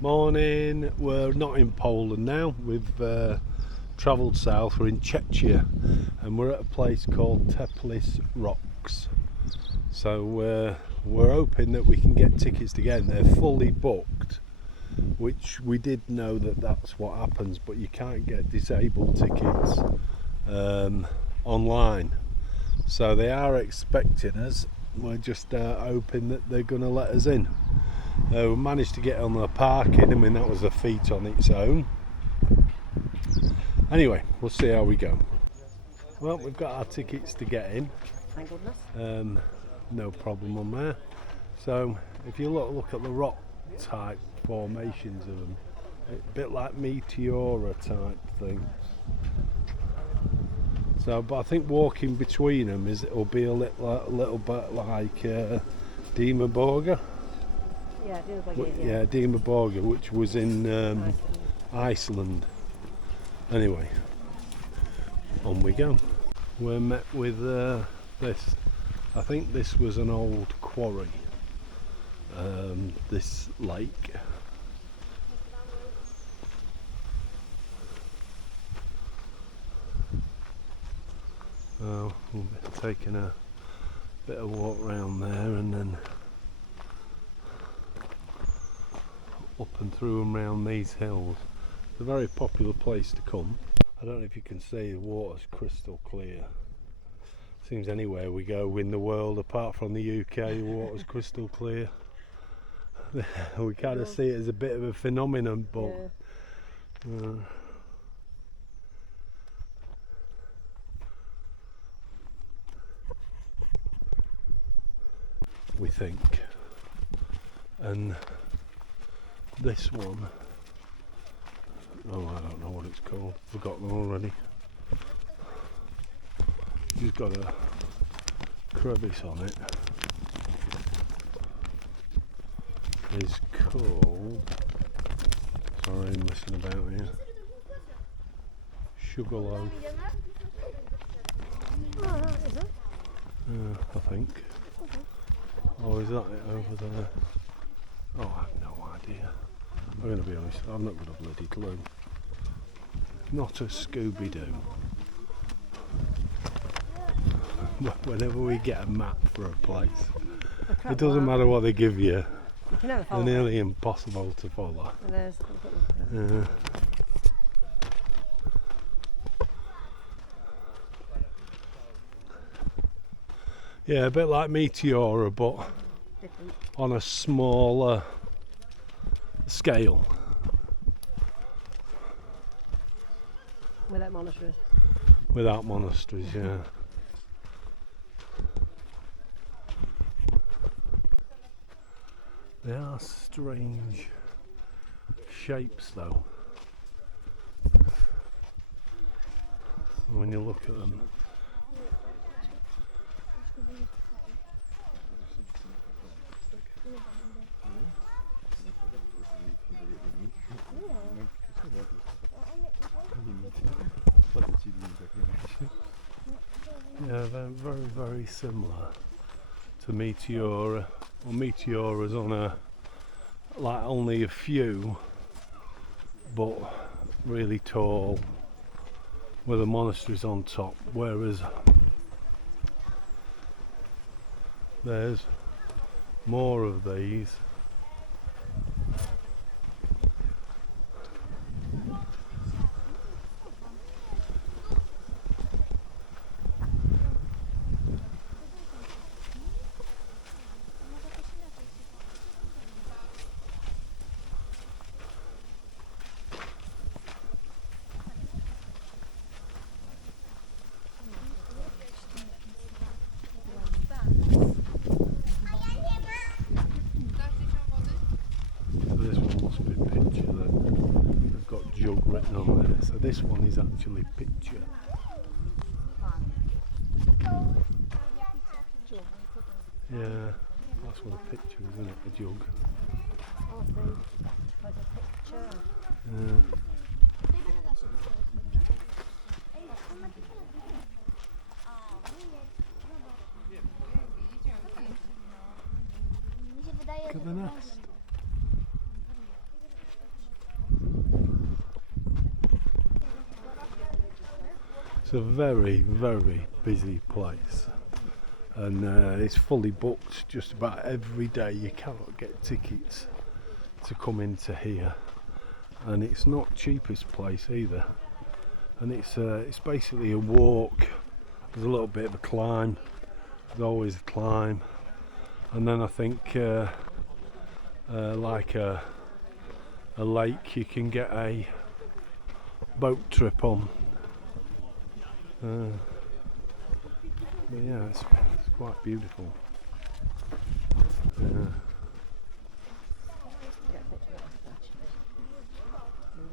Morning. We're not in Poland now. We've travelled south. We're in Czechia, and we're at a place called Tepliss Rocks. So we're hoping that we can get tickets to get in. They're fully booked, which we did know that that's what happens, but you can't get disabled tickets online. So they are expecting us. We're just hoping that they're going to let us in. We managed to get on the parking. I mean, that was a feat on its own. Anyway, we'll see how we go. Well, we've got our tickets to get in. Thank goodness. No problem on there. So if you look at the rock type formations of them, a bit like meteora type thing. So, but I think walking between them it'll be a little bit like Dima Borga. Yeah, Dima Borga, which was in Iceland. Anyway, on we go. We're met with this. I think this was an old quarry. This lake. We'll be taking a bit of walk around there and then up and through and round these hills. It's a very popular place to come. I don't know if you can see, the water's crystal clear. Seems anywhere we go in the world apart from the UK, the water's crystal clear. We kind of see it as a bit of a phenomenon, but we think. And this one, oh, I don't know what it's called, forgotten already. It's got a crevice on it. It's called, sorry, I'm messing about here, Sugarloaf. I think. Oh, is that it over there? Oh, I have no idea. I'm going to be honest, I've not got a bloody clue. Not a Scooby-Doo. Whenever we get a map for a place, it doesn't matter what they give you, they're nearly impossible to follow. Yeah, a bit like Meteora, but on a smaller scale. Without monasteries. Without monasteries, yeah. They are strange shapes though, when you look at them. Yeah, they're very, very similar to Meteora. Well, Meteora's on only a few, but really tall, with the monasteries on top, whereas there's more of these. This one must be picture then. They've got jug written on there. So this one is actually picture. Yeah, that's what a picture is, isn't it? A jug. Like a picture. Yeah. Look at the nest. It's a very, very busy place, and it's fully booked just about every day. You cannot get tickets to come into here, and it's not cheapest place either. And it's basically a walk. There's a little bit of a climb. There's always a climb, and then I think like a lake you can get a boat trip on. But yeah, it's quite beautiful. Yeah.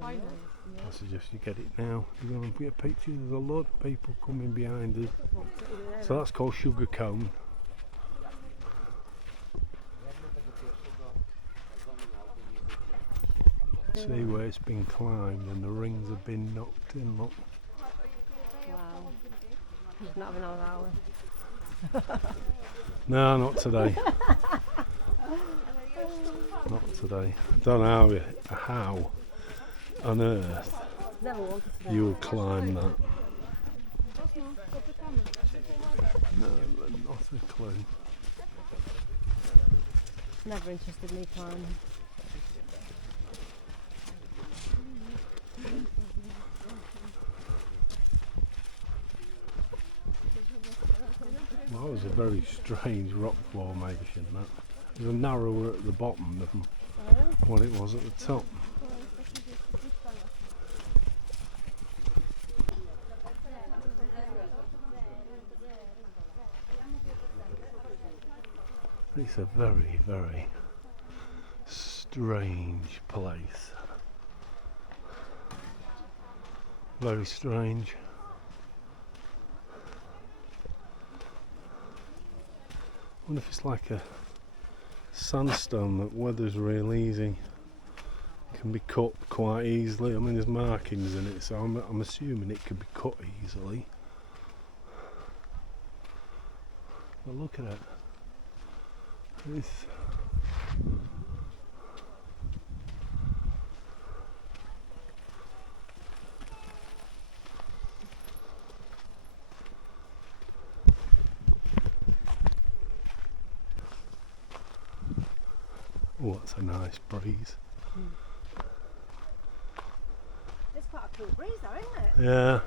I suggest you get it now. You're going to get pictures. There's a lot of people coming behind us. So that's called Sugar Cone. See where it's been climbed and the rings have been knocked in. Look. Wow. It's not been another hour. No, not today. Not today. I don't know how on earth Never wanted to do you would climb that. No, not a clue. Never interested in me climbing. Well, that was a very strange rock formation, that. It was narrower at the bottom than what it was at the top. It's a very, very strange place. Very strange. I wonder if it's like a sandstone that weathers real easy. Can be cut quite easily. I mean, there's markings in it, so I'm assuming it can be cut easily. But look at it. It's oh, that's a nice breeze. It's quite a cool breeze though, isn't it? Yeah.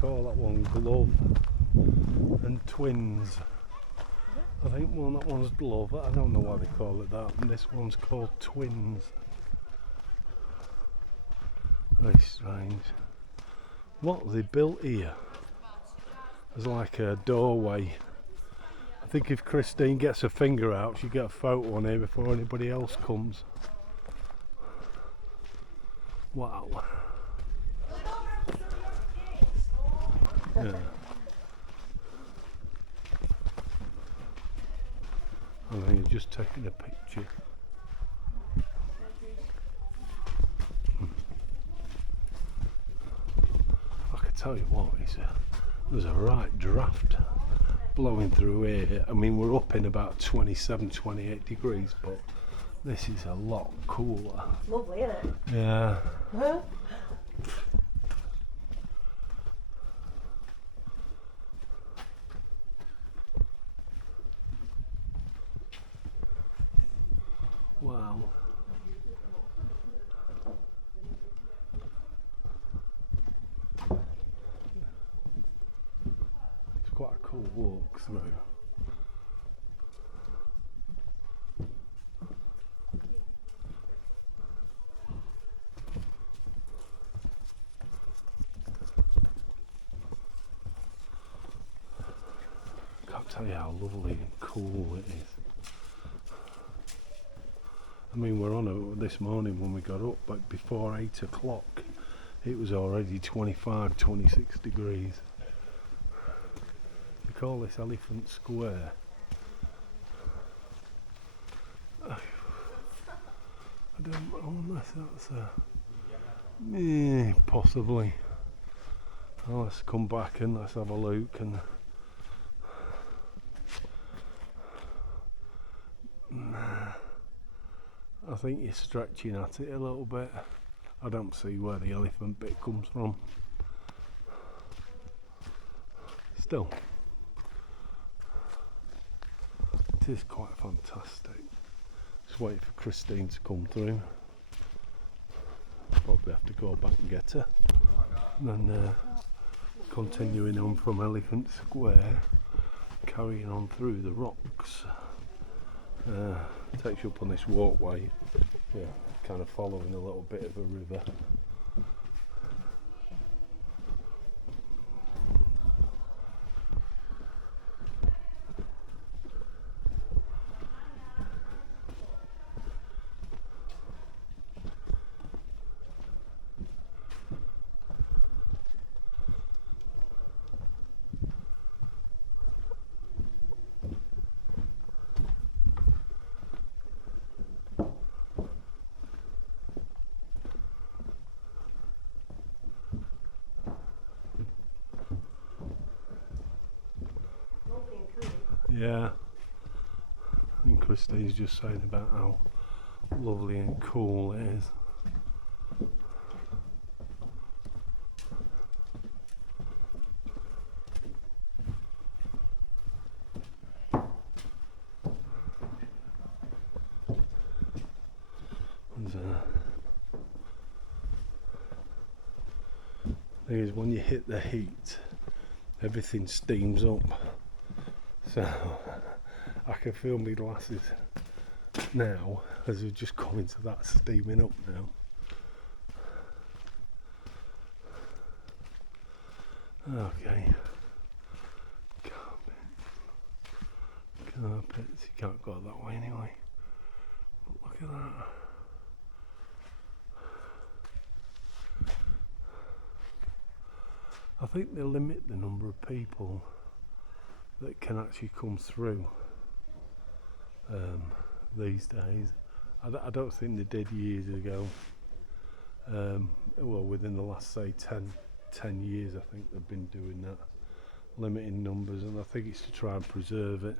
Call that one Glove and Twins. I think that one's Glove. I don't know why they call it that. And this one's called Twins. Very strange. What have they built here? There's like a doorway. I think if Christine gets her finger out, she'll get a photo on here before anybody else comes. Wow. Yeah. And then you're just taking a picture. I can tell you what, there's a right draft blowing through here. I mean, we're up in about 27, 28 degrees, but this is a lot cooler. Lovely, isn't it? Yeah. Huh? Wow. It's quite a cool walk through. Can't tell you how lovely and cool it is. I mean, we're on it this morning when we got up, but before 8 o'clock it was already 25, 26 degrees. We call this Elephant Square. I don't know unless that's possibly. Well, let's come back and let's have a look. And I think you're stretching at it a little bit. I don't see where the elephant bit comes from. Still, it is quite fantastic. Just wait for Christine to come through. Probably have to go back and get her. And then continuing on from Elephant Square, carrying on through the rocks. Takes you up on this walkway, yeah, kind of following a little bit of a river. Yeah, and Christine's just saying about how lovely and cool it is. And, thing is, when you hit the heat, everything steams up. So I can feel my glasses now as we've just come into that steaming up now. Okay. Carpets, you can't go that way anyway. But look at that. I think they limit the number of people that can actually come through these days. I don't think they did years ago. Well, within the last, say, 10 years, I think they've been doing that, limiting numbers, and I think it's to try and preserve it.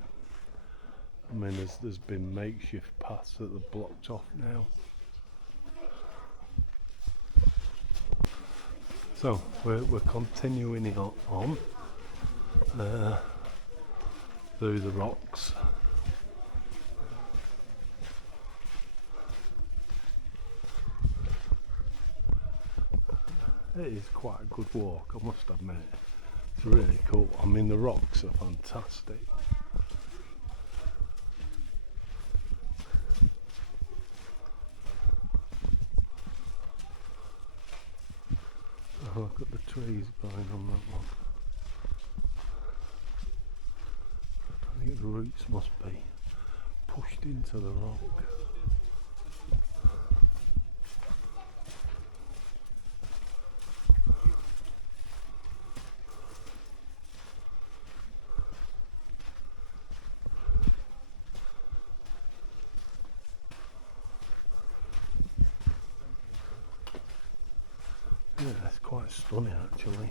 I mean, there's been makeshift paths that are blocked off now. So we're continuing it on through the rocks. It is quite a good walk, I must admit. It's really cool. I mean, the rocks are fantastic. Oh, look at the trees going on that one. I think the roots must be pushed into the rock. Yeah, it's quite stunning actually.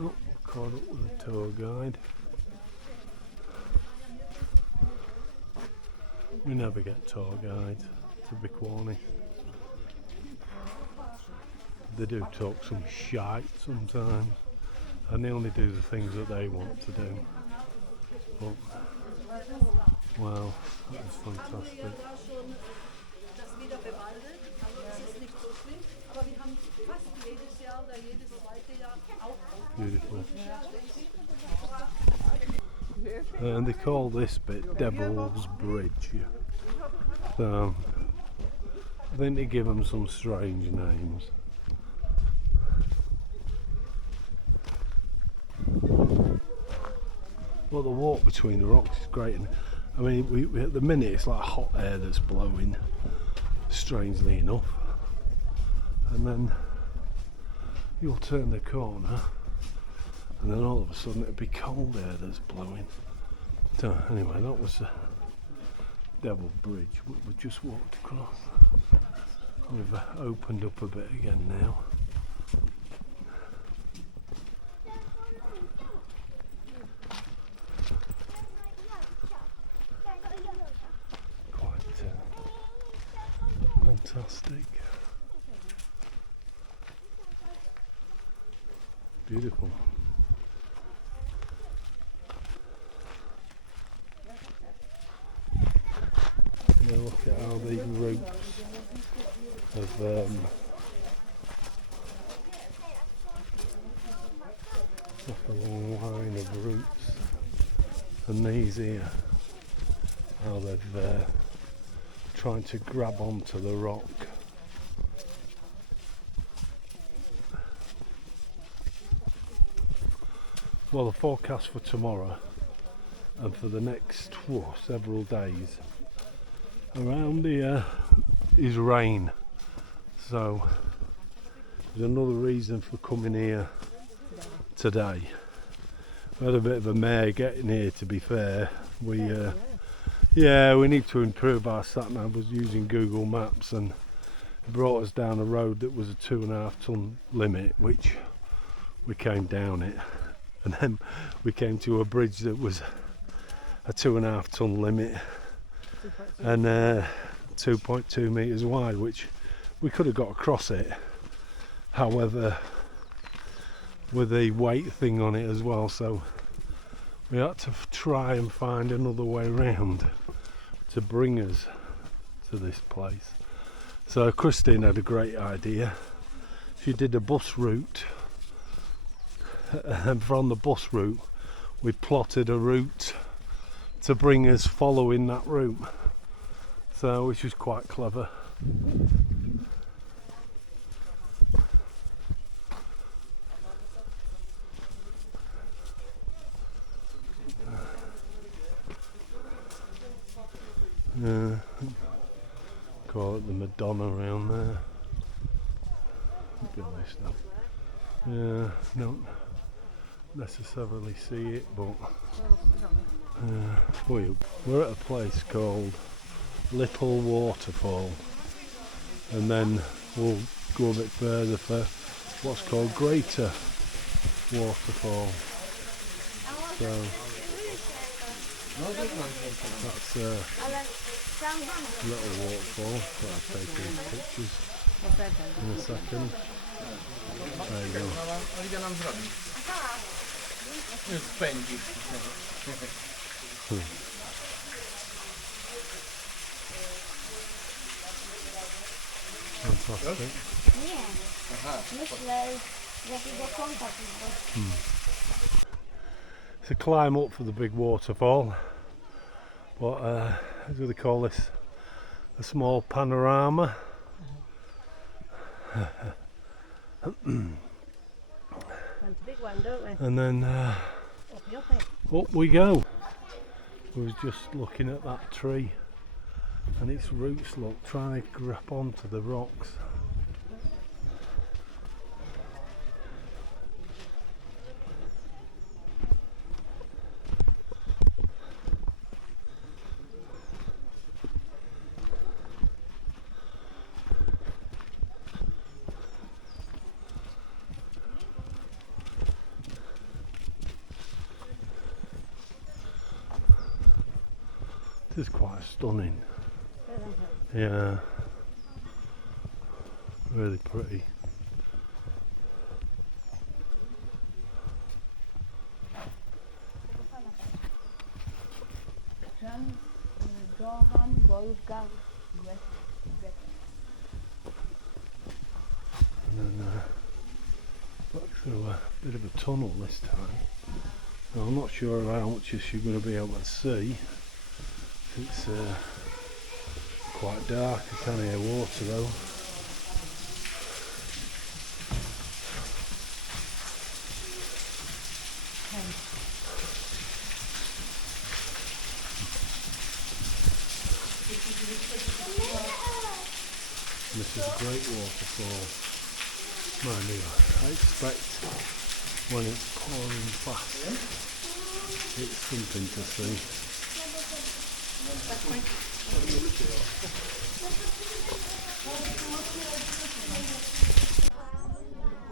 Oh, caught up with a tour guide. We never get tour guides, to be quite honest. They do talk some shite sometimes, and they only do the things that they want to do. But, wow, that was fantastic. Beautiful. And they call this bit Devil's Bridge. So I think they give them some strange names. Well, the walk between the rocks is great. And, I mean, we at the minute it's like hot air that's blowing, strangely enough. And then you'll turn the corner and then all of a sudden it'd be cold air that's blowing. So anyway, that was the Devil Bridge we just walked across. We've opened up a bit again now. Quite fantastic. Beautiful. Now look at how the roots of like a long line of roots, and these here, how they've trying to grab onto the rock. Well, the forecast for tomorrow and for the next several days around here is rain, so there's another reason for coming here today. We had a bit of a mare getting here, to be fair. We need to improve our sat nav. I was using Google Maps and it brought us down a road that was a 2.5 ton limit, which we came down it, and then we came to a bridge that was a 2.5 ton limit and 2.2 metres wide, which we could have got across it, however, with the weight thing on it as well, so we had to try and find another way round to bring us to this place. So Christine had a great idea. She did a bus route, and from the bus route we plotted a route to bring us following that route, so which was quite clever. Call it the Madonna around there. To be honest, don't necessarily see it, but we're at a place called Little Waterfall, and then we'll go a bit further for what's called Greater Waterfall. So that's a little waterfall that I'll take these pictures in a second. There you go. Fantastic. It's a climb up for the big waterfall, but as they call this, a small panorama. And then up we go. We was just looking at that tree and its roots, look, trying to grab onto the rocks. It is quite stunning. Yeah, really pretty. And then back through a bit of a tunnel this time. Now, I'm not sure how much you're going to be able to see. It's quite dark. I can't hear water though. This is a great waterfall. Mind you, I expect when it's pouring fast. It's something to see.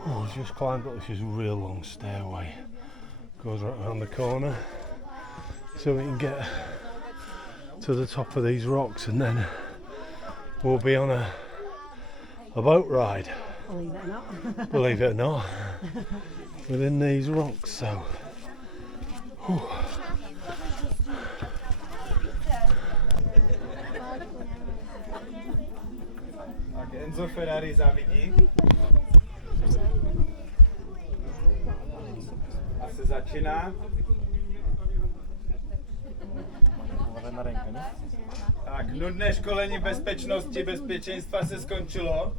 Oh, I've just climbed up. This is a real long stairway. Goes right around the corner, so we can get to the top of these rocks, and then we'll be on a boat ride. Believe it or not. Believe it or not, within these rocks. So, whew. Tak Enzo Ferrari závidí. A se začíná. Tak, nudné školení bezpečnosti, bezpečenstva se skončilo.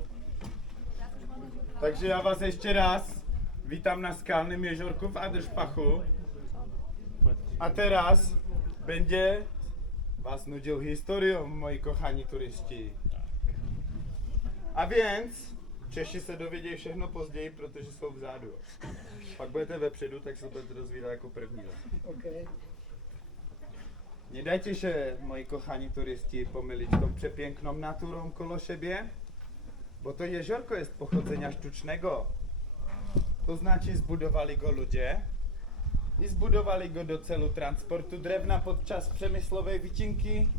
Takže já vás ještě raz vítám na skalném ježorku v Adršpachu. A teraz będzie vás nudil historią, moi kochani turisti. A więc Češi se dovědějí všechno později, protože jsou vzadu. Pak budete vepředu, tak se budete dozvídat jako první. Okay. Nedajte się, moi kochani turisti, pomylić tą przepiękną naturą koło siebie, bo to jeziorko jest pochodzenia sztucznego. To znaczy zbudowali go ludzie i zbudowali go do celu transportu drewna podczas przemysłowej wycinki.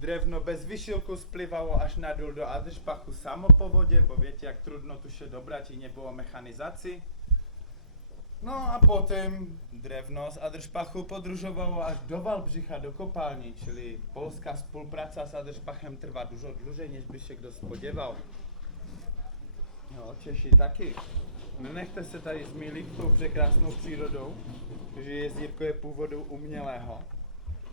Drewno bez wysiłku spływało aż na dół do Adršpachu samo po wodzie, bo wiecie jak trudno tu się dobrać i nie było mechanizacji. No a potem drewno z Adršpachu podróżowało aż do Wałbrzycha, do kopalni, czyli polska współpraca z Adršpachem trwa dużo dłużej niż by się kto spodziewał. No, Češi taky. Nenechte se tady zmýlit tou překrásnou přírodou, že jezírko je původu umělého.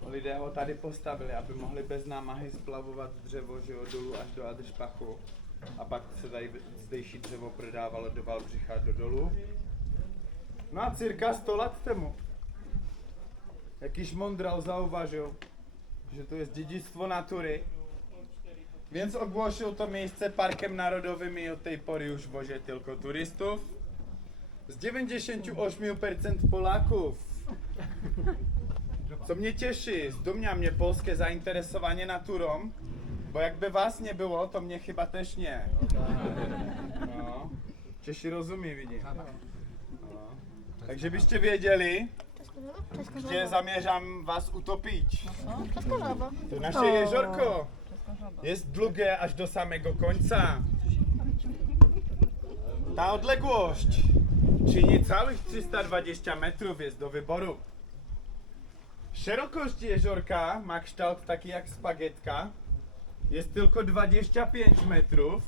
Lidé ho tady postavili, aby mohli bez námahy splavovat dřevo, že jo, dolů až do Adršpachu. A pak se tady zdejší dřevo prodávalo do Wałbrzycha, do dolu. No a cirka 100 let temu jakiś mądrał zauważył, że to jest dziedzictwo natury, więc ogłosił to miejsce parkiem narodowym i od tej pory już wozi tylko turystów. Z 98% Polaków. Co mnie cieszy, zdumia mnie polskie zainteresowanie naturą, bo jakby was nie było, to mnie chyba też nie. No. Češi rozumí, vidím. No. Takže byste věděli, že zamierzam was utopić. To nasze jeziorko jest długie aż do samego końca. Ta odległość, czyli niecałych 320 metrów, jest do wyboru. Szerokość jeziorka ma kształt taki jak spagietka. Jest tylko 25 metrów,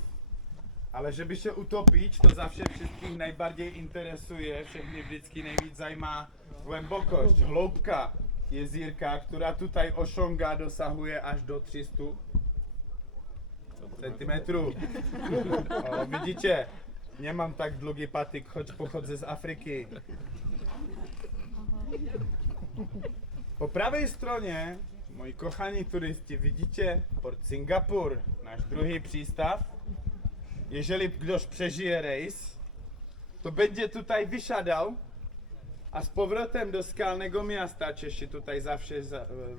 ale żeby się utopić, to zawsze wszystkich najbardziej interesuje, všechny vždycky nejvíc zajímá głębokość, hloubka jezírka, która tutaj osiąga, dosahuje aż do 300 centimetrów. O, widzicie, nie mam tak długi patyk, choć pochodzę z Afryki. Po prawej stronie, moi kochani turyści, widzicie Port Singapur, nasz drugi přístav. Jeżeli ktoś przeżyje rejs, to będzie tutaj wysiadał, a z powrotem do skalnego miasta, Češi tutaj zawsze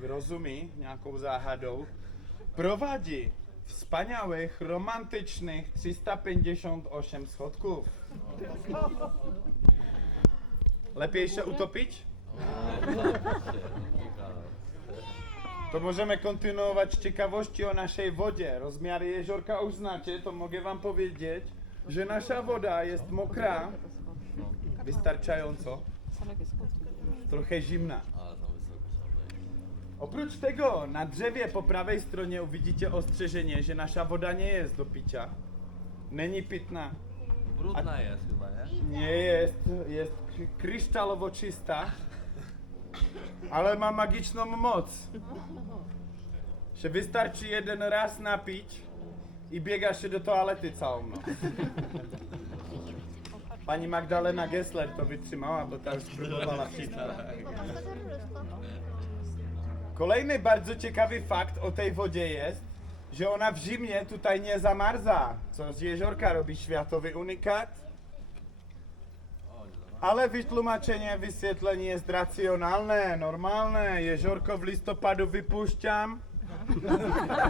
rozumí nějakou záhadou, prowadzi wspaniałych, romantycznych 358 schodków. Lepiej się utopić? To możemy kontynuować ciekawości o naszej wodzie. Rozmiary jeziorka už znacie, to mogę wam powiedzieć, że nasza woda jest mokra, wystarczająco, trochę zimna. Oprócz tego na drzewie po prawej stronie widzicie ostrzeżenie, że nasza woda nie jest do picia. Není pitná. Brudna jest chyba, nie? Nie jest, jest kryształowo czysta, ale ma magiczną moc. Że wystarczy jeden raz napić i biega się do toalety całą noc. Pani Magdalena Gessler to wytrzymała, bo ta już spróbowała wszystko. Kolejny bardzo ciekawy fakt o tej wodzie jest, że ona w zimie tutaj nie zamarza, co z jeziorka robi światowy unikat. Ale vytlumačenie, vysvětlení jest racjonalne, normálne. Ježorko v listopadu vypušťám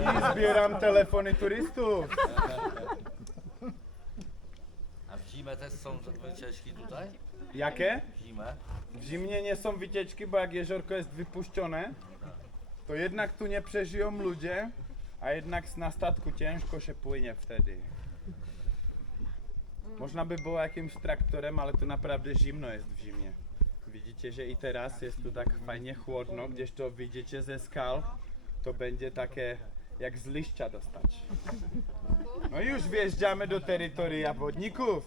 i sbírám telefony turistů. A v zime też są wycieczki tutaj? Jaké? W zimę? V zimě nie są vytěčky, bo jak ježorko jest vypušťoné, to jednak tu nepřežijou ľudia a jednak na statku těžko se płynie vtedy. Možná by bylo jakýmś traktorem, ale tu naprawdę zimno jest w zimie. Widzicie, że i teraz jest tu tak fajnie chłodno, gdzieś to widzicie ze skal, to będzie takie jak z liścia dostać. No i już wjeżdżamy do terytoria wodników.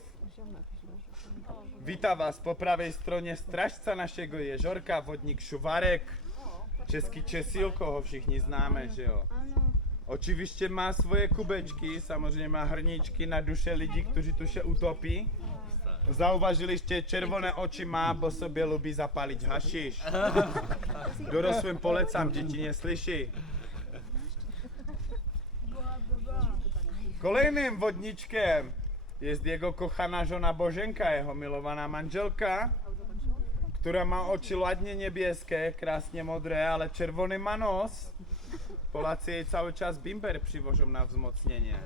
Wita was po prawej stronie strážca naszego jeziorka, wodnik Šuvarek. Český Česílko, ho všichni známe, že jo? Oczywiście má svoje kubečky, samozřejmě má hrníčky na duše lidí, kteří tu se utopí. Zauvažili jste, červené oči má, bo sobě lubí zapálit hašiš. Dorosłym polecam, děti neslyší. Kolejným vodničkem jest jego kochaná žena Boženka, jeho milovaná manželka, która ma oči ladně niebieskie, krásně modré, ale červený má nos. Polacy jej cały czas bimber przywożą na wzmocnienie.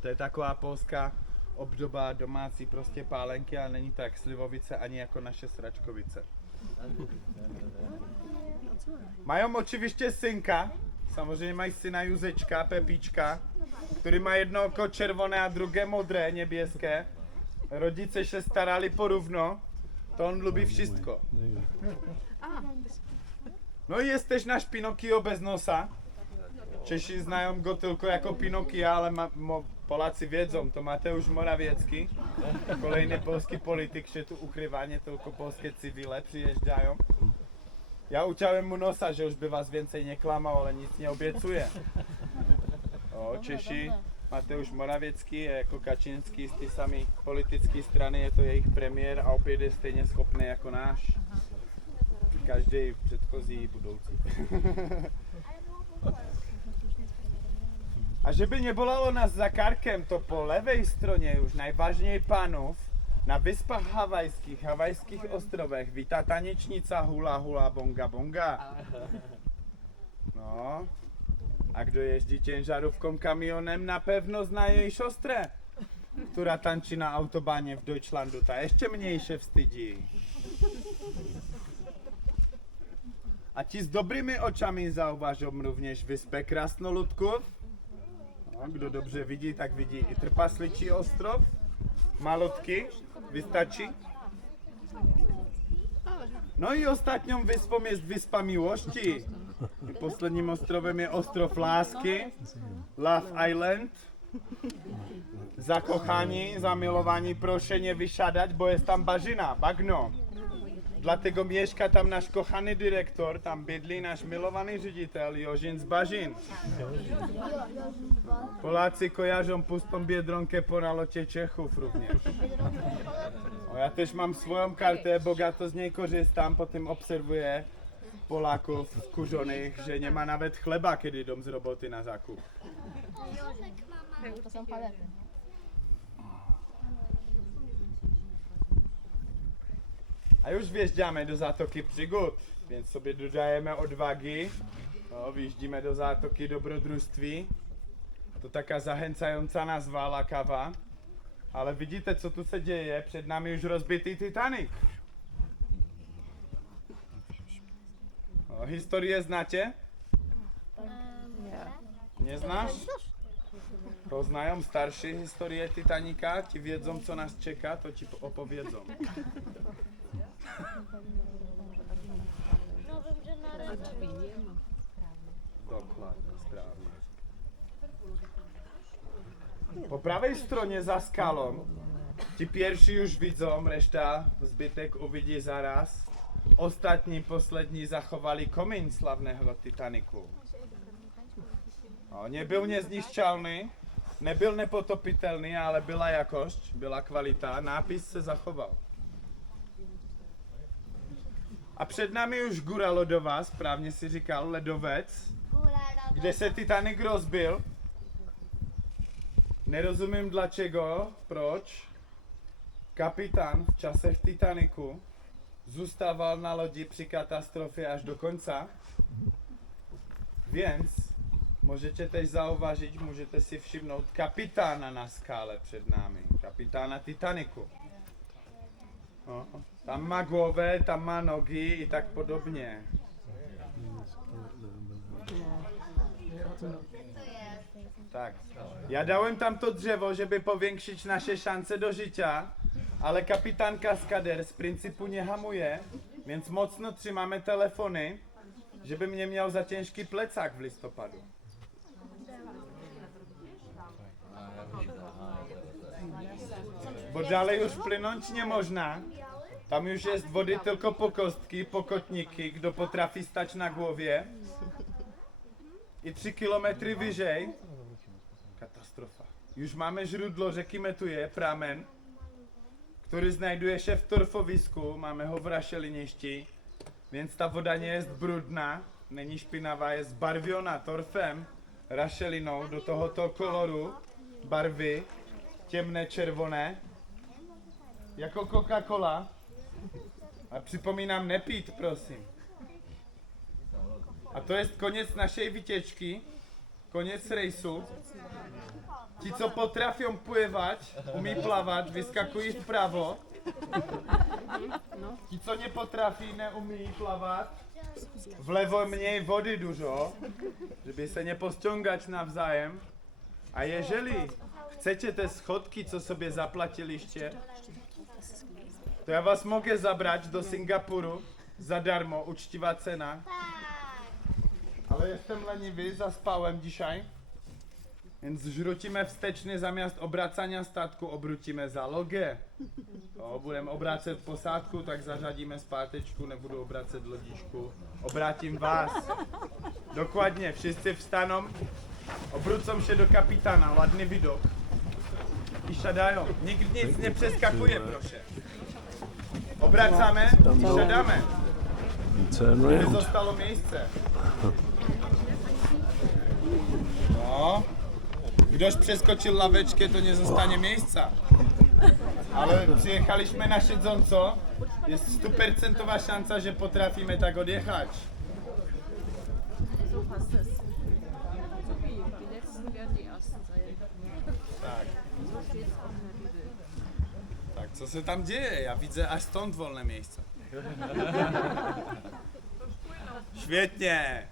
To je taková polská obdoba domácí prostě pálenky, ale není tak slivovice ani jako naše sračkovice. Mają oczywiście synka, samozřejmě mají syna Juzečka, Pepíčka, který má jedno oko červené a druhé modré, niebieskie. Rodice se starali porówno, to on lubi wszystko. No i jest też nasz Pinokio bez nosa. Češi znają go tylko jako Pinokia, ale Polacy wiedzą, to Mateusz Morawiecki. Kolejny polski polityk się tu ukrywa, nie tylko polskie cywile przyjeżdżają. Ja uciąłem mu nosa, że już by was więcej nie klamał, ale nic nie obiecuję. O, Češi, Mateusz Morawiecki jako Kaczyński z tej samej politycznej strony, je to jejich premiér a opět je stejně schopný jako náš. Každý předchozí i budoucí. A že by nebolalo nás za karkem, to po lewej stronie już najważniej panów na wyspach hawajskich ostrovech wita tanečnica hula hula bonga bonga. No, a kdo jeździ ciężarówką kamionem, na pewno zna jej siostrę, która tańczy na autobanie w Deutschlandu, ta jeszcze mniej się wstydzi. A ci z dobrymi oczami zauważą również wyspę Krasnoludków. No, kdo dobře vidí, tak vidí i trpasličí ostrov. Malutki, wystarczy. No i ostatnią wyspą jest Wyspa Miłości. I posledním ostrovem je ostrov Lásky, Love Island. Zakochani, zamilowani, proszę nie wysiadać, bo jest tam bažina, bagno. Dlatego mieszka tam nasz kochany dyrektor, tam bydlí náš milovaný ředitel Jožin z Bažin. Poláci kojarzą pustą biedronkę po nalocie Czechów również. O, ja też mam swoją kartę, bogato z niej korzystam, potem obserwuję Polaków wkurzonych, że nie ma nawet chleba, kiedy idą z roboty na zakup. To są palety. A już wjeżdżamy do Zatoki Przygód, więc sobie dodajemy odwagi. No, wjeździmy do Zatoki Dobrodružství. To taka zachęcająca nazwa, lakawa. Ale widzicie, co tu się dzieje? Przed nami już rozbity Titanic. O, historię znacie? Nie znasz? To znają starsi historię Titanica, ci wiedzą, co nas czeka, to ci opowiedzą. No wiem, że na razie. Dokładnie, sprawnie. Po prawej stronie za skalą ci pierwsi już widzą, reszta zbytek uvidí zaraz. Ostatni, poslední zachowali komin slavného Titaniku. O, nie był niezniszczalny, nie był nepotopitelný, ale byla jakość, byla kvalita, nápis se zachoval. A před námi už góra lodová, správně si říkal, ledovec, kde se Titanic rozbil. Nerozumím dlaczego, proč. kapitán v časech Titaniku zůstával na lodi při katastrofě až do konca. Więc můžete teď zauvažit, můžete si všimnout kapitána na skále před námi. Kapitána Titaniku. No, tam má głowę, tam má nohy i tak podobně. Tak, já dałem tam to drzewo, żeby powiększyć nasze szanse do życia, ale kapitan kaskader z principu nie hamuje, więc mocno trzymamy telefony, żeby mnie miał za ciężki plecak w listopadu. Bo dalej już płynąć nie można. Tam już jest wody tylko po kostki, po kotníky, kdo potrafi stać na głowie. I 3 kilometry wyżej. Katastrofa. Już mamy źródło rzeki Metuje, pramen, który znajduje się w torfowisku. Mamy ho w rašeliništi, więc ta woda nie jest brudna, není špinavá, jest barwiona torfem, rašelinou do tohoto koloru, barvy, temné červené, jako Coca-Cola. A připomínám nepít, prosím. A to jest koniec naszej wycieczki, koniec rejsu. Ci, co potrafią pływać, umí plavat, vyskakují vpravo. Ti, co nie potrafi, neumí plavat, vlevo mniej wody dużo, żeby se nie posciągać nawzajem. A jeżeli chcecie te schodki, co sobie zaplatiliście, to ja was mogę zabrać do Singapuru za darmo, uczciwa cena. Ale jestem leniwy, zaspałem dzisiaj, więc zrzucimy wsteczny zamiast obracania statku, obrócimy zalogę. To budeme obracet posádku, tak zařadíme zpátečku, nebudu obracet lodičku. Obrátím vás. Dokładnie, wszyscy wstaną, obrócą się do kapitana, ładny widok. I siadają. Nikt nic nie przeskakuje, proszę. Obracamy i siadamy. Turn Nie round. zostało miejsce. No. Kdoś przeskoczył ławeczkę, to nie zostanie miejsca. Ale przyjechaliśmy na siedząco. Jest 100% szansa, że potrafimy tak odjechać. So passt es. So wie die letzten werden die ersten sein. Tak. So steht es auch in der Bibel. Tak, co se tam dzieje? Ja widzę aż stąd wolne miejsca. Świetnie.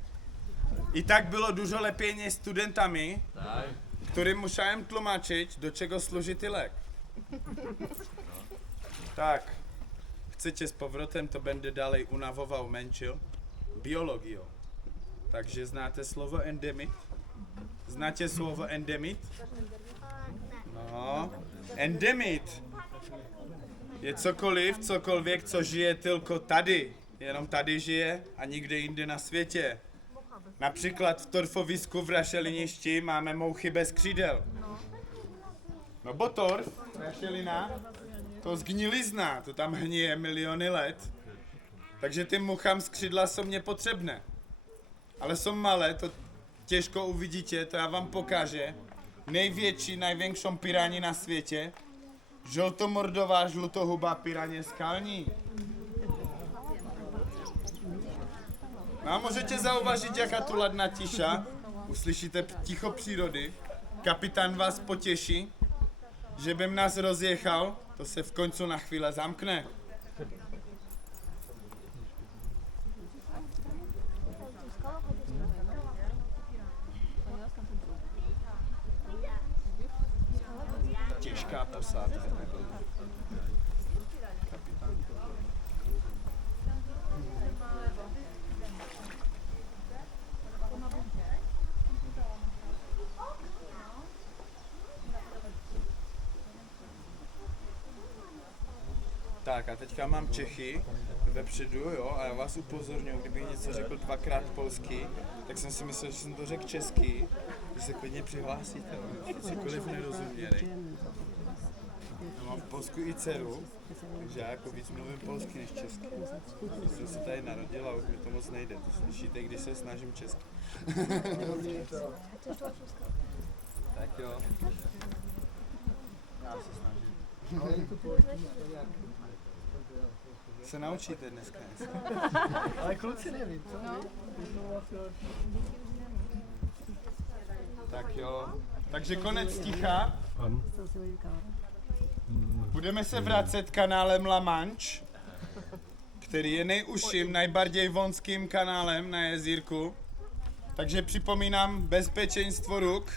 I tak było dużo lepiej niż studentami, Tak. którym musiałem tłumaczyć, do czego służy tylek. Tak. Chcecie z powrotem, to będę dalej unawował, męczył biologią. Takže znáte slovo endemit? Znáte slovo endemit? No. Endemit je cokoliv, co žije tylko tady. Jenom tady žije a nikde jinde na světě. Například v torfovisku v rašeliništi máme mouchy bez křídel. No bo torf, rašelina, to zgnilizna, to tam hníje miliony let. Takže ty muchám skřidla jsou mě potřebné. Ale jsou malé, to těžko uvidíte, to já vám pokáže. Najvětšou piráni na světě. Žoltomordová žlutohubá piraně skalní. No a můžete zauvažit, jaká tu ladná tiša. Uslyšíte ticho přírody. Kapitán vás potěší, že bym nás rozjechal, to se v koncu na chvíli zamkne. Těžká posádka. Tak a teďka mám Čechy vepředu, jo, a já vás upozorňuji, kdybych něco řekl dvakrát polsky, tak jsem si myslel, že jsem to řekl česky, že se klidně přihlásíte, cokoliv nerozuměli. Já mám v Polsku i dceru, takže já jako víc mluvím polsky než česky. Jsem se tady narodil a už mi to moc nejde, to slyšíte, když se snažím česky. Tak jo. Já se snažím. Se naučíte dneska. Ale kluci nevím, co? Tak jo. Takže konec ticha. Budeme se vracet kanálem La Manche, který je nejužším, nejbardziej vonským kanálem na jezírku. Takže připomínám bezpečenstvo ruk.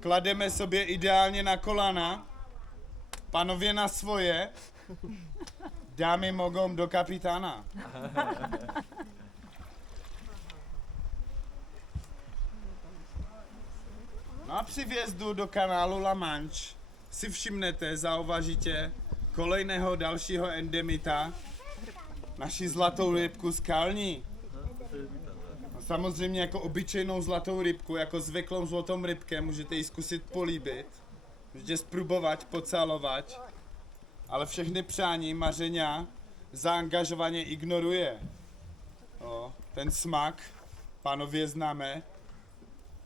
Klademe sobě ideálně na kolana, panově na svoje, dámy mogou do kapitána. No a při vjezdu do kanálu La Manche si všimnete, zauvažíte kolejného dalšího endemita, naši zlatou rybku skalní. A samozřejmě jako obyčejnou zlatou rybku, jako zvyklou zlatou rybkem, můžete ji zkusit políbit, můžete zprobovat, pocalovat, ale všechny přání mařeňa zaangažovaně ignoruje. O, ten smak panově známe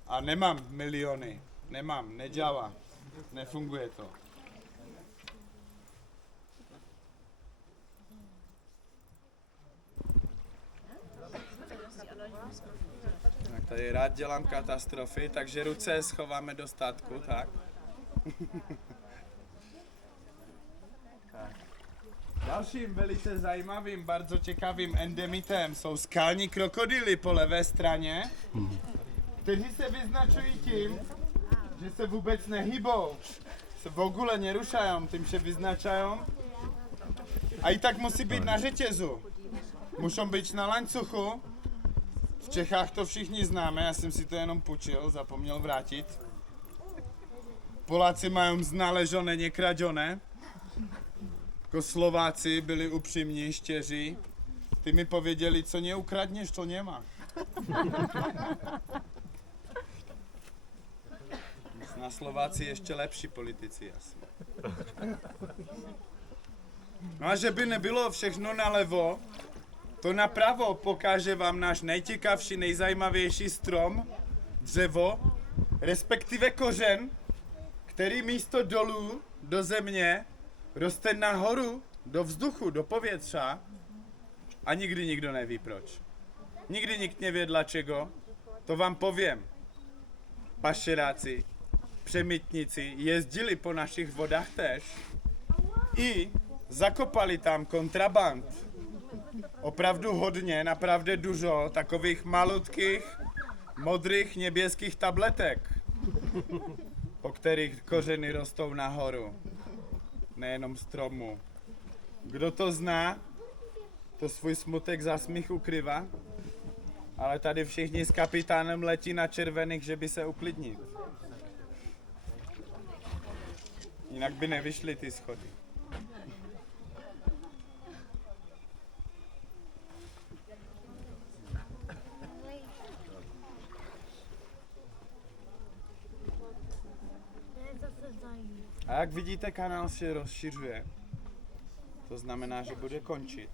a nemám miliony, nedělá, nefunguje to. Tak tady rád dělám katastrofy, takže ruce schováme do statku, tak. Tak. Dalším velice zajímavým, bardzo ciekawym endemitem jsou skalní krokodýly po levé straně, kteří se vyznačují tím, že se vůbec nehybou, se v ogóle nerušají, tím se vyznačají. A i tak musí být na řetězu. Musí být na laňcuchu. V Čechách to všichni známe, já jsem si to jenom půjčil, zapomněl vrátit. Poláci mají znaležoné, nekraďoné. Jako Slováci byli upřímní, štěří. Ty mi pověděli, co neukradněš, to nemá. Na Slováci ještě lepší politici asi. No a že by nebylo všechno nalevo, to napravo pokáže vám náš nejtěkavší, nejzajímavější strom, dřevo, respektive kořen, který místo dolů do země roste nahoru, do vzduchu, do povětře a nikdy nikdo neví proč. Nikdy nikt neví dlačego, to vám povím. Pašeráci, přemytníci jezdili po našich vodách tež i zakopali tam kontraband. Opravdu hodně, naprawdę dużo takových malutkých, modrých, něbeských tabletek, po kterých kořeny rostou nahoru. Nejenom stromu. Kdo to zná, to svůj smutek za smích ukrývá, ale tady všichni s kapitánem letí na červených, že by se uklidnit. Jinak by nevyšly ty schody. A jak vidíte, kanál se rozšiřuje. To znamená, že bude končit.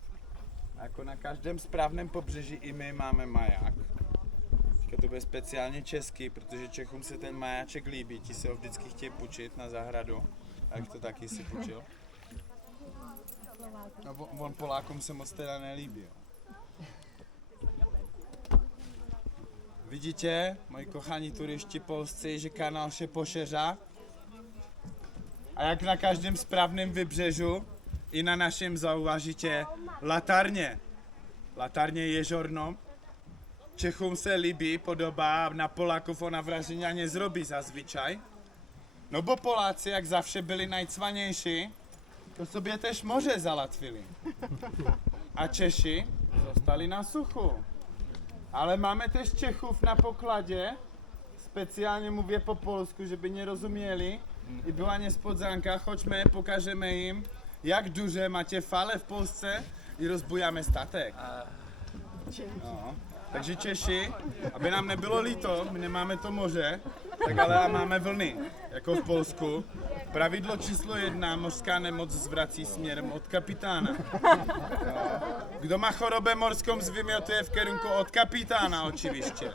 A jako na každém správném pobřeží i my máme maják. To bude speciálně český, protože Čechům se ten majáček líbí. Ti se ho vždycky chtějí půjčit na zahradu. A jak to taky si půjčil. A on Polákům se moc teda nelíbí. Jo. Vidíte, moji kochání turisti polscy, že kanál se poszerza. A jak na každém správném vybřežu, i na našem zauvažíte latarně. Latarně ježorno. Čechům se líbí, podobá, na Polákov ona wrażenia nie zrobi zazwyczaj. No bo Polacy, jak zawsze byli najcwaniejsi, to sobie też morze załatwili. A Češi zostali na suchu. Ale máme też Čechów na pokladě, specjalnie mówię po polsku, żeby nie rozumieli. I była niespodzianka, chodźmy, pokażemy im, jak duże macie fale w Polsce i rozbujamy statek. No. Takže Češi, aby nám nebylo líto, my nemáme to moře, tak ale máme vlny, jako v Polsku. Pravidlo číslo 1, mořská nemoc zvrací směrem od kapitána. No. Kdo má chorobę morską, zwymiotuje w kierunku od kapitána, oczywiście.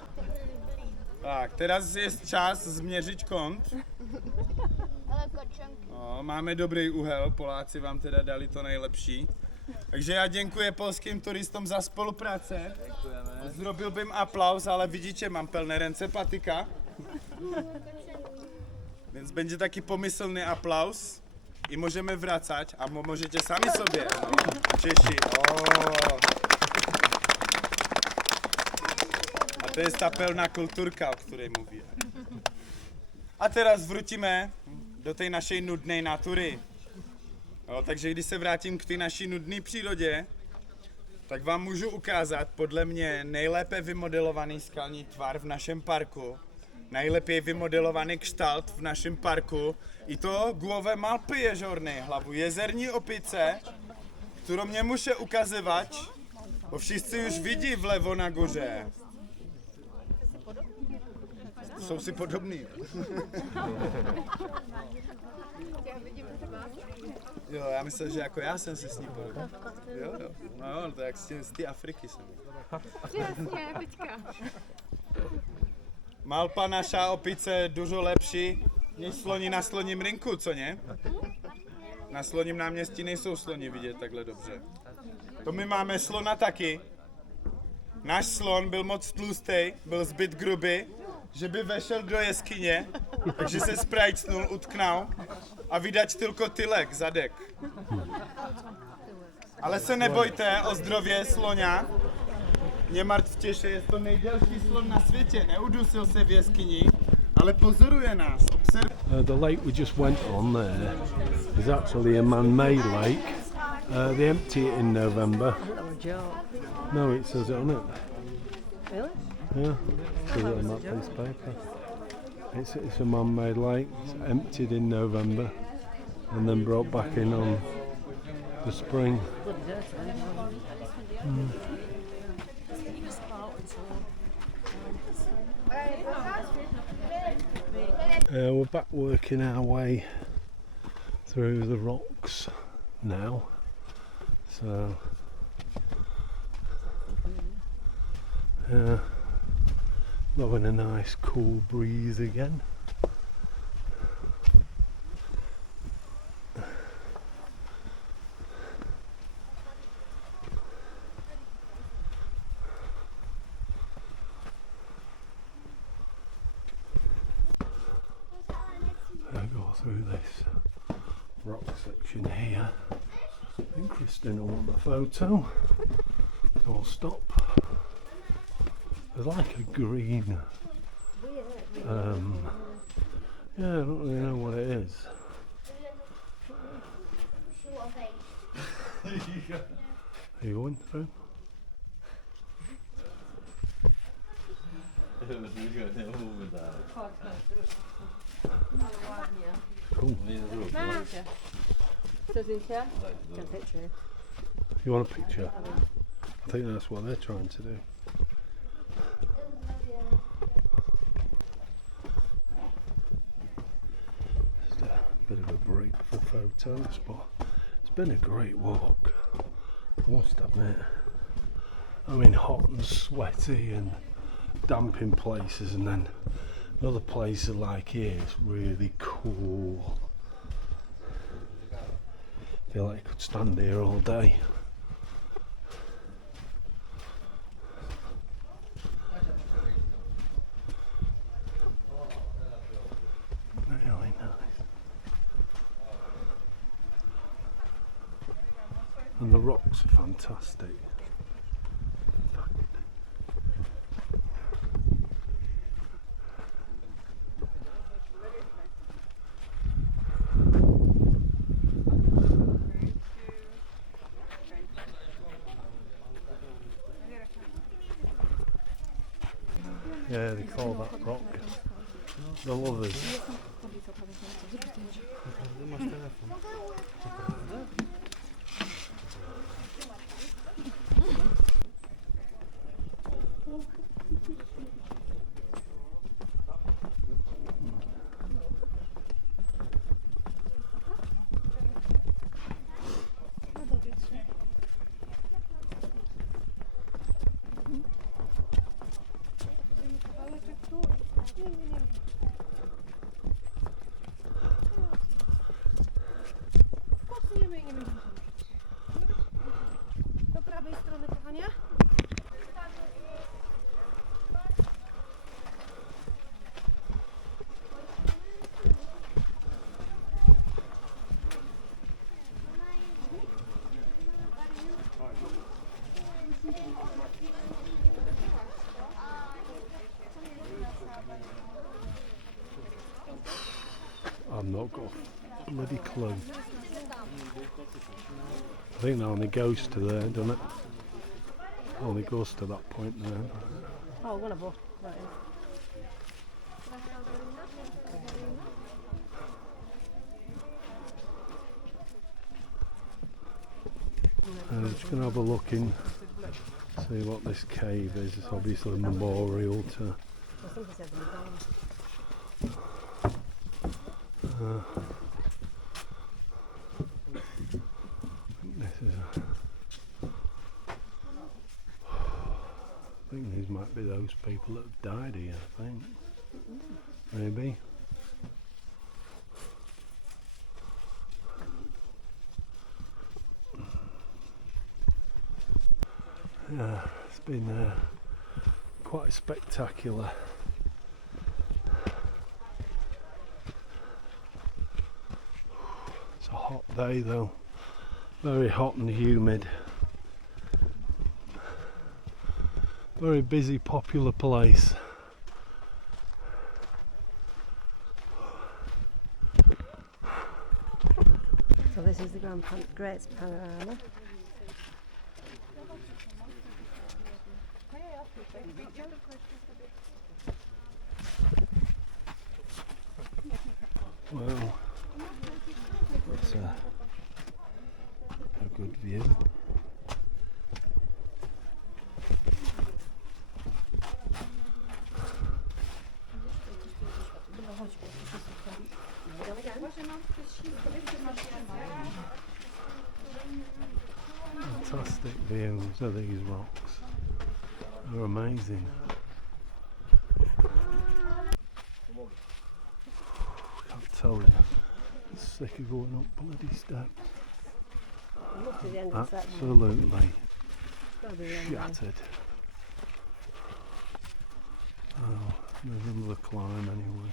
Tak, teraz jest czas zmierzyć kąt. No, máme dobrý úhel, Poláci vám teda dali to nejlepší. Takže já děkuji polským turistům za spolupráce. Zrobil bym aplauz, ale vidíte, mám plné ręce patyka. Więc będzie taki pomyslny aplauz i możemy wracać, a możecie sami sobie. No. Češi, A to jest ta pełna kulturka, o której mówię. A teraz wrócimy do tej naszej nudnej natury. No, takže když se vrátím k té naší nudné přírodě, tak vám můžu ukázat podle mě nejlépe vymodelovaný skalní tvar v našem parku, nejlépe vymodelovaný kształt v našem parku, i to głowę małpy jeziornej, hlavu jezerní opice, którą nie muszę ukazywać, bo wszyscy już widí vlevo na góře. Jsou si podobný. Jo, já myslel, že jako já jsem si s ní podobný. Jo. No, to jak z té Afriky jsem. Přesně, teďka. Malpa naša opice dużo lepší než sloni na sloním rynku, co ne? Na sloním náměstí nejsou sloni vidět takhle dobře. To my máme slona taky. Náš slon byl moc tlustý, byl zbyt grubý, že by vešel do jeskyně, takže se sprajcnul, utknul a vydať tylko tylek, zadek. Ale se nebojte o zdrowie slonia. Nie martwcie się, jest to nejdelší slon na světě. Neudusil se v jeskyni, ale pozoruje nás. The lake we just went on there is actually a man-made lake. They empty it in November. No, it says it on it. Really? Yeah, it says it on that piece of paper. It's a man-made lake. It's emptied in November and then brought back in on the spring. We're back working our way through the rocks now, so loving a nice cool breeze again. Through this rock section here. I think Christina will want the photo. I'll stop. There's like a green yeah, I don't really know what it is. Are you going through? Cool. You want a picture? I think that's what they're trying to do. Just a bit of a break for photos, but it's been a great walk, I must admit. I mean, hot and sweaty and damp in places, and then other places like here is really cool. I feel like I could stand here all day. Really nice. And the rocks are fantastic. Yeah, they call that rock the Lovers. bloody clue. I think that only goes to there, doesn't it? Only goes to that point there. Oh, one of us. Right. I'm just going to have a look in, see what this cave is. It's obviously a memorial to. I think it's every time. This is. I think these might be those people that have died here. I think maybe. Yeah, it's been quite spectacular. It's a hot day though, very hot and humid. Very busy, popular place. So this is the Great Panorama. Well, that's a good view. Fantastic views of these rocks. They're amazing. Can't tell you. I'm sick of going up bloody steps. Look at the end of that one. Absolutely It's gotta be the end shattered. Oh, there's another climb anyway.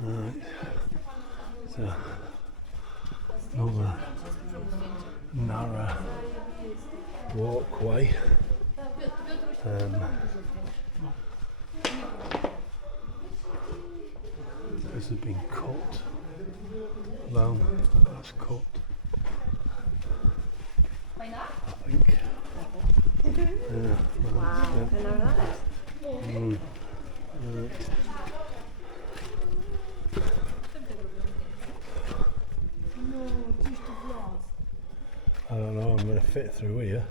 Right, so another narrow walkway. This has been cut. Though that's cut. I think. Yeah. Wow, I know that. Right. I don't know, I'm going to fit through here.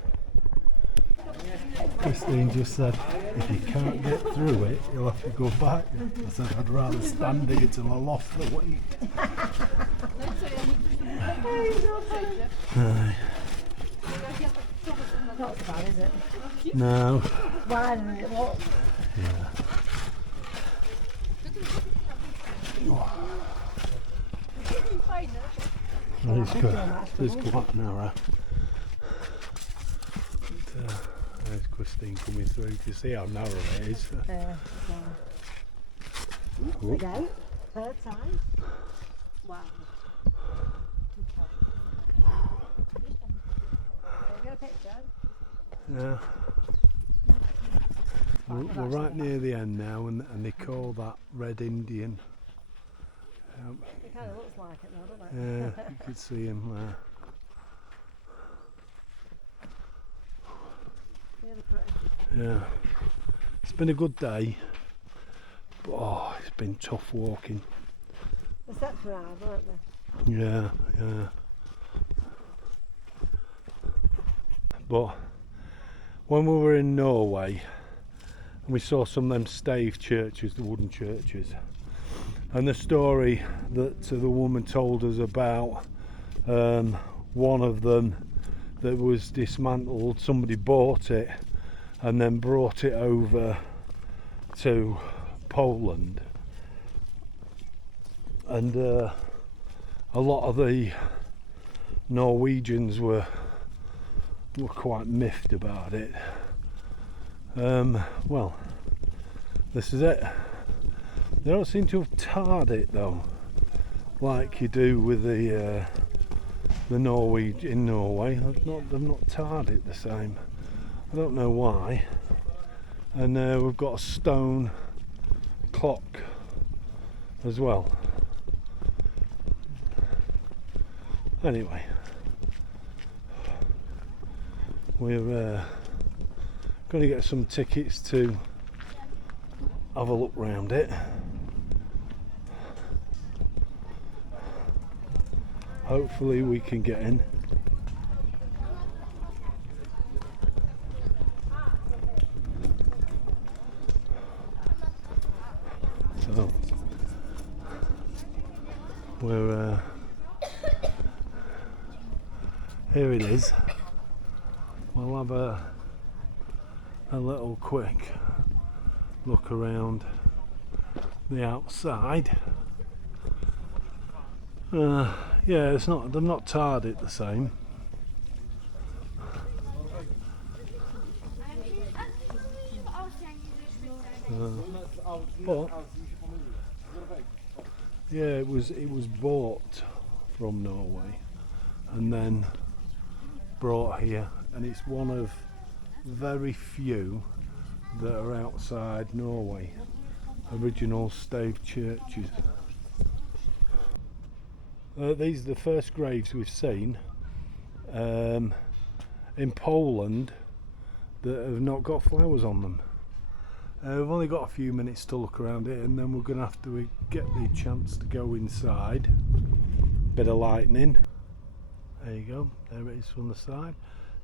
Christine just said, if you can't get through it, you'll have to go back. I said, I'd rather stand here till I lost the weight. Not so bad, is it? No. Why didn't it walk? Yeah. It's quite narrow. But, there's Christine coming through. You can see how narrow it is. Again, third time. Wow. Get a picture. Yeah. We're right near the end now, and they call that Red Indian. It kind of looks like it though, doesn't it? Yeah, you could see him there. Really pretty. Yeah. It's been a good day, but it's been tough walking. The steps were hard, weren't they? Yeah, yeah. But when we were in Norway, and we saw some of them Stave churches, the wooden churches, and the story that the woman told us about one of them that was dismantled, somebody bought it and then brought it over to Poland, and a lot of the Norwegians were quite miffed about it. Well, this is it. They don't seem to have tarred it though. like you do with the Norway in Norway. They've not tarred it the same. I don't know why. And we've got a stone clock as well. Anyway, we're going to get some tickets to have a look round it. Hopefully we can get in. So we're here it is. We'll have a little quick look around the outside. Yeah, they've not tarred it the same. But yeah, it was bought from Norway and then brought here, and it's one of very few that are outside Norway, original Stave churches. These are the first graves we've seen in Poland that have not got flowers on them. We've only got a few minutes to look around it, and then we're going to have to get the chance to go inside. Bit of lightning. There you go, there it is from the side.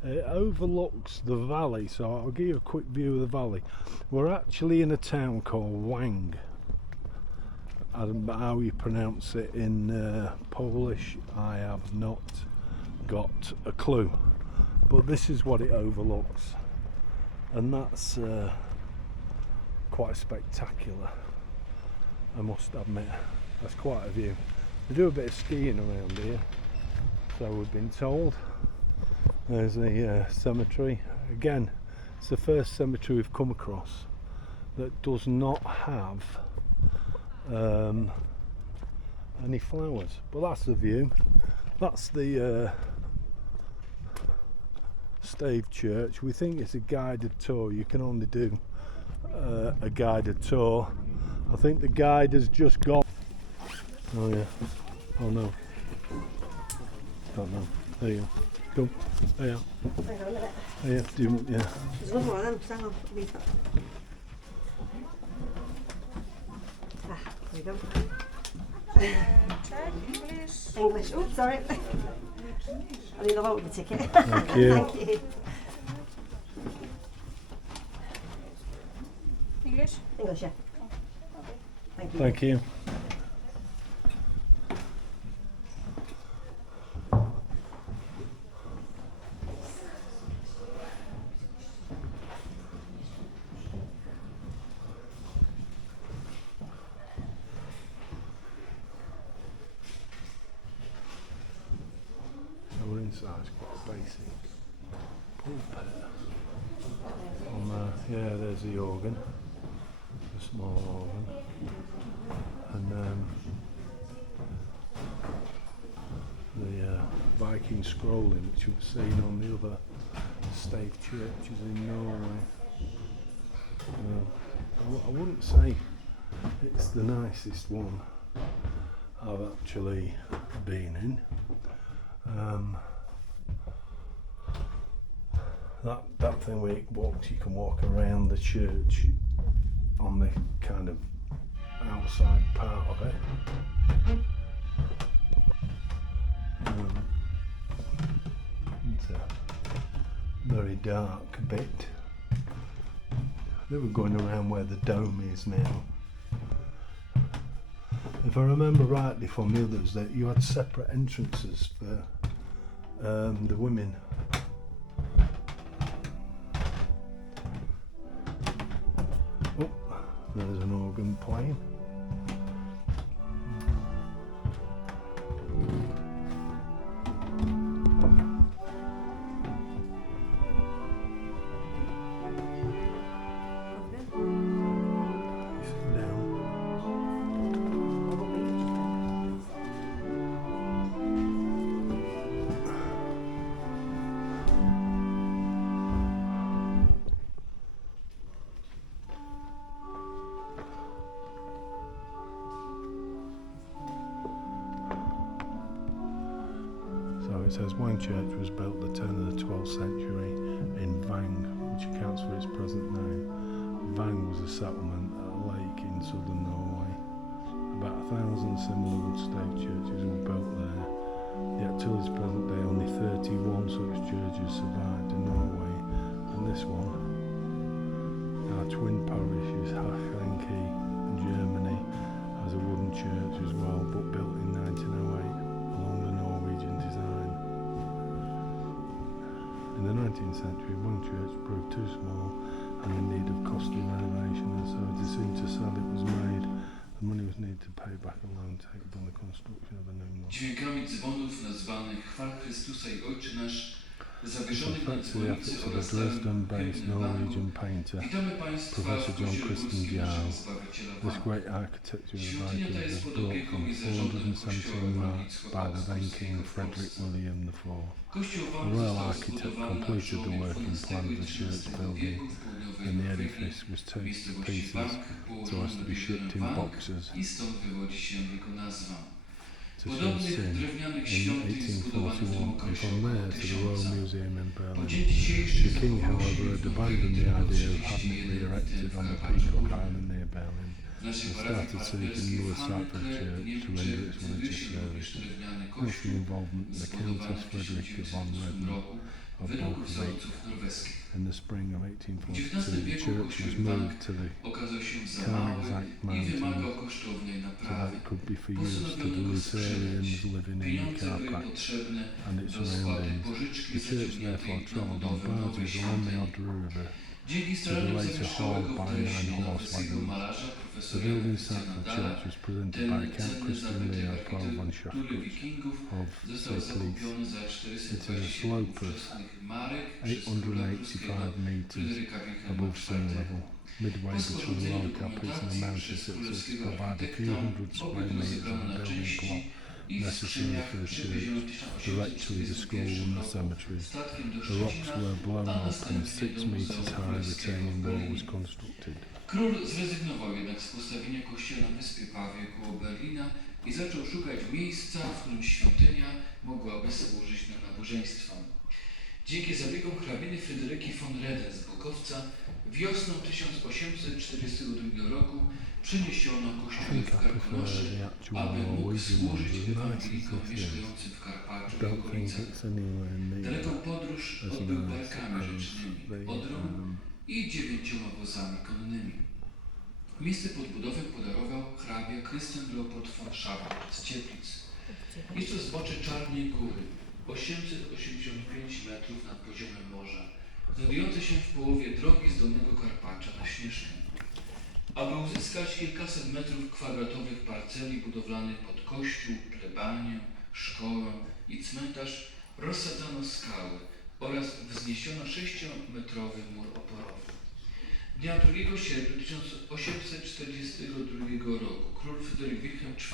It overlooks the valley, so I'll give you a quick view of the valley. We're actually in a town called Wang. I don't know how you pronounce it in Polish, I have not got a clue. But this is what it overlooks, and that's quite spectacular, I must admit. That's quite a view. They do a bit of skiing around here, so we've been told. There's a cemetery. Again, it's the first cemetery we've come across that does not have any flowers. But that's the view. That's the Stave Church. We think it's a guided tour. You can only do a guided tour. I think the guide has just gone. Oh yeah. Oh no. Don't know. There you go. Go. There you are. Hang on a minute. There you are. Do you, yeah. There's one more of them. Hang on. Ah, there you go. English. Oh, sorry. I need a vote with the ticket. Thank you. Thank you. English? English, yeah. Thank you. Thank you. We're inside, it's quite a basic pulpit. Yeah, there's the organ, a small organ, and the Viking scrolling, which we've seen on the other Stave churches in Norway. I wouldn't say it's the nicest one I've actually been in. That thing where you can walk around the church on the kind of outside part of it. It's a very dark bit. They were going around where the dome is now. If I remember rightly from the others, that you had separate entrances for the women. Oh, there's an organ playing. Sit down. says Wang Church was built at the turn of the 12th century in Wang, which accounts for its present name. Wang was a settlement at a lake in southern Norway. About 1,000 similar wood stave churches were built there, yet till this present day only 31 such churches survived in Norway, and this one, our twin parish, is Helsinki, Germany, has a wooden church as well, but built in 1908 along the Norwegian design. In the 19th century, Wang Church proved too small and in need of costly renovation, and so a decision to sell it was made. The money was needed to pay back a loan taken on the construction of a new one. Dźwiękami dzwonów nazwanych Chwal Chrystusa i Ojcze Nasz, zawieszonych na Thanks to the dzwonicy efforts of a oraz starym Dresden-based Norwegian painter, witamy Państwa Professor w John kościele Christian górskim Dial. naszego Zbawiciela This Wanga. great architecture of the Świątynia ta Vikings jest was pod brought opieką from i zarządem 417 kościoła mark by the then King w Frederick Polsce. William IV. Kościół The Wang royal został architect zbudowany na completed the przełomie work and XII planned i the church XIII building, wieku w południowej and the Norwegii. edifice was taken to Miejscowości pieces Wang so as to be shipped in Wang boxes i stąd wywodzi się jego nazwa. to show Podobnych sin drewnianych in świątyń zbudowanych w tym 1841, and okresie from około there to the Royal 1000. Museum in Po Berlin. dzień dzisiejszy The king, zachował however, się had w abandoned the Norwegii idea of tylko having it 31 re-erected w on the Karpacie Peacock Górnym. Island near Berlin, W naszej and parafii started seeking partnerskiej Lewis w Cyprus Hankle w Church to Niemczech render its znajduje religious się również service. drewniany With the kościół involvement of the zbudowany Countess w Frederica von 1908 Redden roku of według Bolswijk. wzorców norweskich. In the spring of W 1842, XIX the wieku church was kościół moved to the okazał się za Carnegie mały i Mountain wymagał kosztownej so that naprawy. it could be for use to the Postanowiono go sprzedać. Lutherans living in the Pieniądze były Carpath potrzebne and its do spłaty surroundings. pożyczki The church zaciągniętej therefore na travelled on budowę nowej barges along the świątyni. Odder River. Dzięki To the staraniom later zamieszkałego hall w by Dreźnie 9 horse norweskiego wagons. malarza The profesora building site Christiana for the Dala, church was presented ten by Count cenny Christian zabytek Leo Paul von architektury Schaffrich wikingów of został Tepliss. zakupiony za It is a 427 slope of ówczesnych marek przez króla pruskiego 885 metres Fryderyka Wilhelma above sea IV. level. Midway Po between sporządzeniu lower Carpets and the mountain dokumentacji przez sits królewskiego provide a few architekta hundred square obiekt metres of rozebrano the na building części plot i w necessary skrzyniach for the przewieziono w church directly to the school 1841 and the roku cemetery. statkiem do The rocks Szczecina, were blown a up and następnie 6 do metres Muzeum high Królewskiego retaining w wall Berlinie. was constructed. Król zrezygnował jednak z postawienia kościoła na wyspie Pawie koło Berlina i zaczął szukać miejsca, w którym świątynia mogłaby służyć na nabożeństwa. Dzięki zabiegom hrabiny Fryderyki von Redden z Bukowca wiosną 1842 roku przeniesiono I kościół think w I prefer Karkonosze, the actual aby mógł Norwegian służyć ones, as nice ewangelikom as this is. mieszkającym w Karpaczu i Don't think okolicach. it's anywhere near Daleką podróż as odbył nice barkami as rzecznymi, the Odrą i 9 wozami konnymi. Miejsce pod budowę podarował hrabia Christian Leopold von Schaffrich z Tepliss. Jest to zbocze Czarnej Góry, 885 metrów nad poziomem morza, znajdujące się w połowie drogi z Dolnego Karpacza na Śnieżkę. Aby uzyskać kilkaset metrów kwadratowych parceli budowlanych pod kościół, plebanię, szkołę i cmentarz, rozsadzano skały oraz wzniesiono 6-metrowy mur oporowy. Dnia 2 sierpnia 1842 roku król Fryderyk Wilhelm IV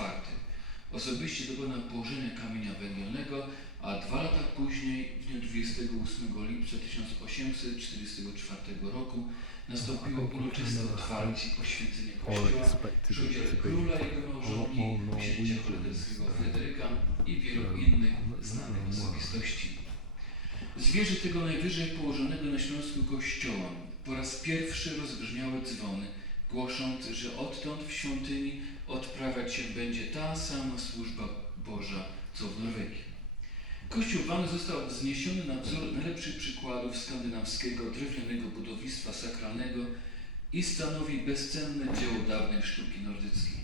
osobiście dokonał położenia kamienia węgielnego, a 2 lata później, w dniu 28 lipca 1844 roku, nastąpiło uroczyste otwarcie i poświęcenie kościoła przy udziale króla, jego małżonki, księcia holenderskiego Fryderyka i wielu innych znanych osobistości. Zwierzę tego najwyżej położonego na Śląsku kościoła po raz pierwszy rozbrzmiały dzwony, głosząc, że odtąd w świątyni odprawiać się będzie ta sama służba Boża, co w Norwegii. Kościół Wang został wzniesiony na wzór najlepszych przykładów skandynawskiego drewnianego budownictwa sakralnego i stanowi bezcenne dzieło dawnej sztuki nordyckiej.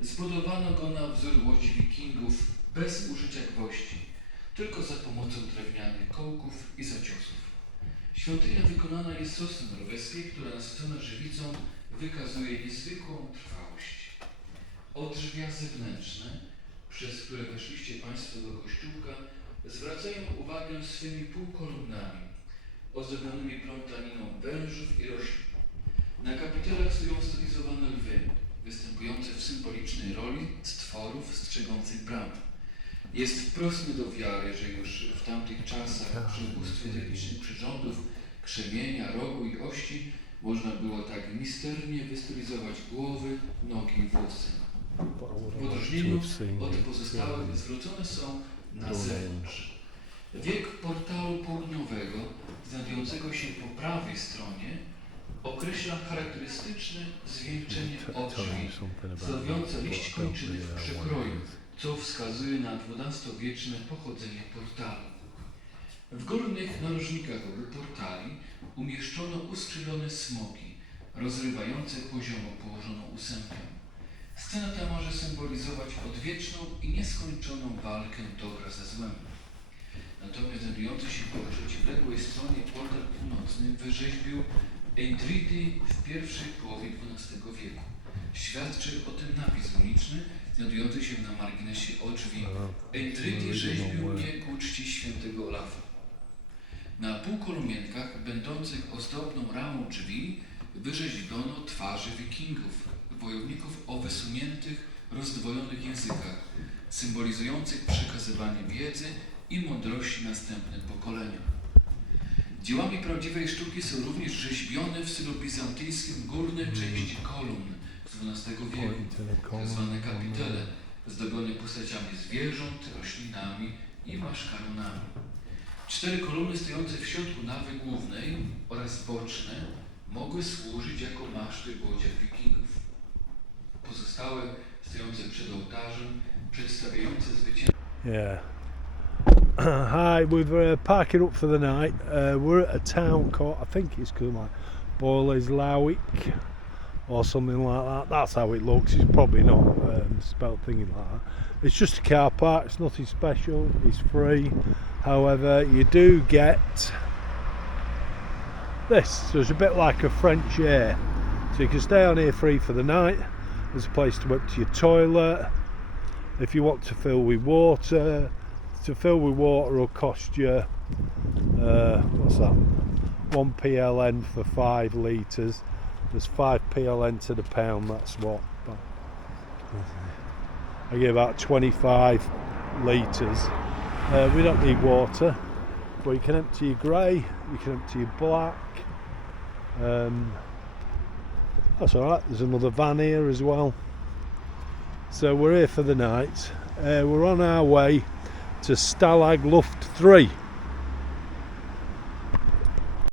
Zbudowano go na wzór łodzi wikingów bez użycia gwoździ, tylko za pomocą drewnianych kołków i zaciosów. Świątynia wykonana jest z sosny norweskiej, która nasycona żywicą wykazuje niezwykłą trwałość. Odrzwia zewnętrzne, przez które weszliście Państwo do kościółka, zwracają uwagę swymi półkolumnami, ozdobionymi plątaniną wężów i roślin. Na kapitelach stoją stylizowane lwy, występujące w symbolicznej roli stworów strzegących bram. Jest wprost nie do wiary, że już w tamtych czasach przy ubóstwie technicznych przyrządów, krzemienia, rogu i ości można było tak misternie wystylizować głowy, nogi i włosy. W odróżnieniu od pozostałych zwrócone są na zewnątrz. Wiek portalu południowego, znajdującego się po prawej stronie, określa charakterystyczne zwieńczenie odrzwi, stanowiące liść kończyny w przekroju, co wskazuje na XII-wieczne pochodzenie portalu. W górnych narożnikach obu portali umieszczono uskrzydlone smoki, rozrywające poziomo położoną ósemkę. Scena ta może symbolizować odwieczną i nieskończoną walkę dobra ze złem. Natomiast znajdujący się po przeciwległej stronie portal północny wyrzeźbił Eindridi w pierwszej połowie XII wieku. Świadczy o tym napis runiczny znajdujący się na marginesie odrzwi. Eindridi rzeźbił mnie ku czci świętego Olafa. Na półkolumienkach będących ozdobną ramą drzwi wyrzeźbiono twarze wikingów, wojowników o wysuniętych, rozdwojonych językach, symbolizujących przekazywanie wiedzy i mądrości następnym pokoleniom. Dziełami prawdziwej sztuki są również rzeźbione w stylu bizantyjskim górne części kolumn z XII wieku, tzw. kapitele, zdobione postaciami zwierząt, roślinami i maszkaronami. 4 kolumny stojące w środku nawy głównej oraz boczne mogły służyć jako maszty w łodziach wikingów. Pozostałe, stojące przed ołtarzem, przedstawiające zwycięstwo. Yeah. Hi, we're parking up for the night. We're at a town called, I think it's called like Boleslawic or something like that. That's how it looks. It's probably not spelled thinking like that. It's just a car park. It's nothing special. It's free. However, you do get this. So it's a bit like a French Air. So you can stay on here free for the night. There's a place to empty your toilet. If you want to fill with water, to fill with water will cost you what's that? 1 PLN for 5 litres. There's 5 PLN to the pound. That's what. I get about 25 litres. We don't need water, but you can empty your grey, you can empty your black. That's alright. There's another van here as well. So we're here for the night. We're on our way to Stalag Luft 3.